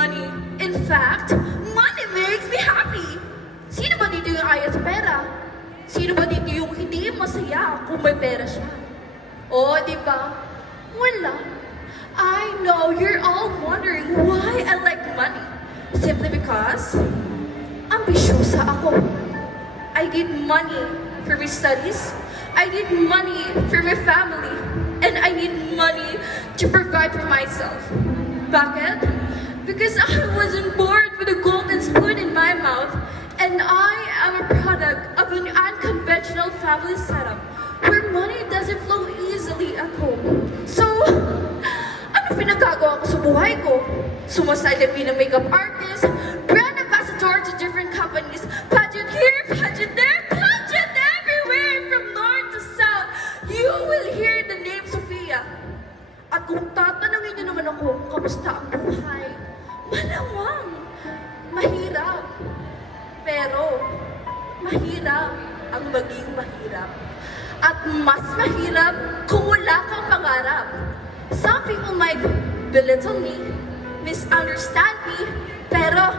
money. In fact, money makes me happy. Sino ba dito yung ayaw sa pera? Sino ba dito yung hindi masaya kung may pera siya? Oh, di ba? Wala. I know you're all wondering why I like money. Simply because ambisyosa ako. I need money for my studies. I need money for my family. And I need money to provide for myself. Bakit? Because I wasn't born with a golden spoon in my mouth, and I am a product of an unconventional family setup where money doesn't flow easily at home. So, ano pinagagawa ko sa buhay ko? Sumasali bilang makeup artist, brand ambassador to different companies, pageant here, pageant there, pageant everywhere, from north to south. You will hear the name Sofia. At kung tatanungin niyo naman ako, kamusta ang buhay? Malamang, mahirap. Pero, mahirap ang maging mahirap. At mas mahirap kung wala kang pangarap. Some people might belittle me, misunderstand me, pero,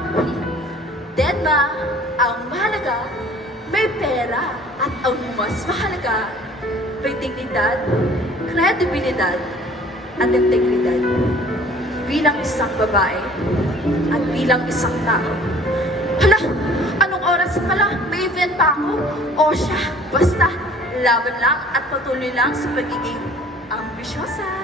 Denma, ang mahalaga, may pera. At ang mas mahalaga, may dignidad, kredibilidad, at integridad. Bilang isang babae at bilang isang tao. Hala, anong oras pala? May event pa ako? O siya, basta laban lang at patuloy lang sa pagiging ambisyosa.